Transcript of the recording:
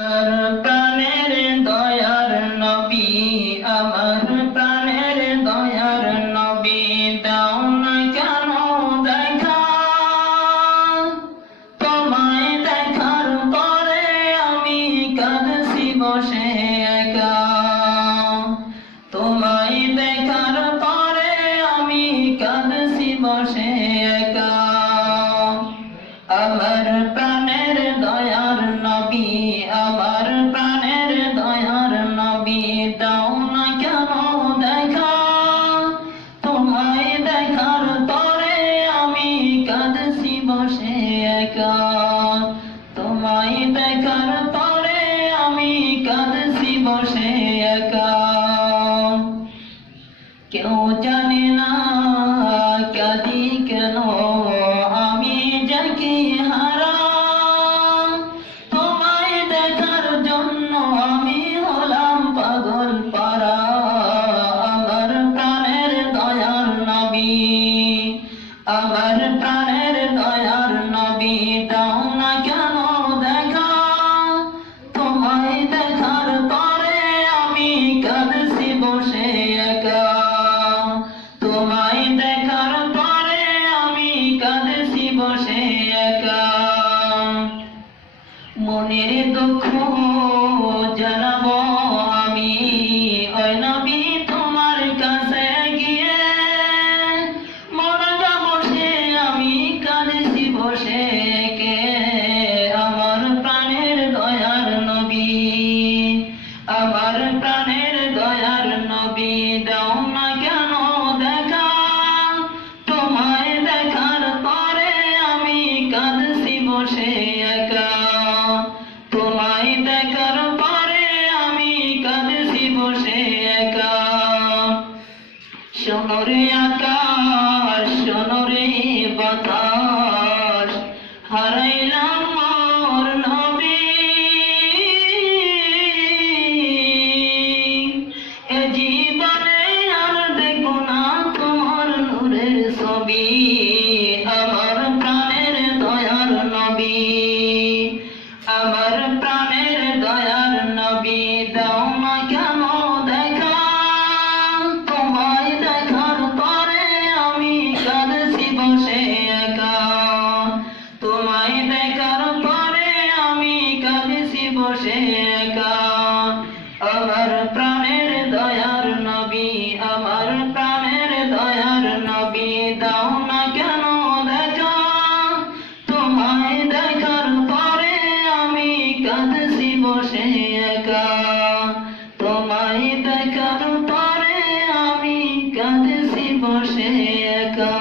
আমার প্রাণের দয়ার নবী, আমার প্রাণের দয়ার নবী, দাও না কেন দেখা? তোমায় দেখার পরে আমি কাঁদছি বসে একা। তোমায় দেখার পরে আমি কাঁদছি বসে একা। আমার প্রাণের দয়ার নবী, আমার প্রাণের দয়ার নবী, দাও না কেন দেখা? তোমায় দেখার পরে আমি কাঁদছি বসে একা। তোমায় দেখার পরে আমি কাঁদছি বসে একা। কেউ জানে না কাঁদি কেন, আমি যাকে হারা। তোমায় দেখার জন্য আমি হলাম পাগল পারা। আমার প্রাণের দয়ার নবী, আমার প্রাণের দয়ার নবী, দাও না কেন দেখা? তোমায় দেখার পরে আমি কাঁদছি বসে একা। তোমায় দেখার পরে আমি কাঁদছি বসে একা। মনের দুঃখ জানাবো আমি ওই নবী তোমার কাছে গিয়ে। মনটা বসে আমি কাঁদছি বসে একে। আমার প্রাণের দয়ার নবী, আমার প্রাণের দয়ার নবী, দাও না কেন দেখা? তোমায় দেখার পরে আমি কাঁদছি বসে একা। তোমায় দেখার পরে আমি কাঁদছি বসে একা। শোনো রে আকাশ, শোনো রে বাতাস, হারাইলাম মোর নবী। এ জীবনে আর দেখো না তোমার নূরের ছবি। আমার প্রাণের দয়ার নবী, আমার প্রাণের দয়ার নবী, দাও না কেন দেখা? তোমায় দেখার পরে আমি কাঁদছি বসে একা। তোমায় দেখার পরে আমি কাঁদছি বসে একা। আমার প্রাণের দয়ার নবী, আমার প্রাণের দয়ার নবী, দাও না কেন দেখা? তোমায় দেখার পরে আমি কাঁদছি বসে একা। তোমায় দেখার পরে আমি কাঁদছি বসে একা।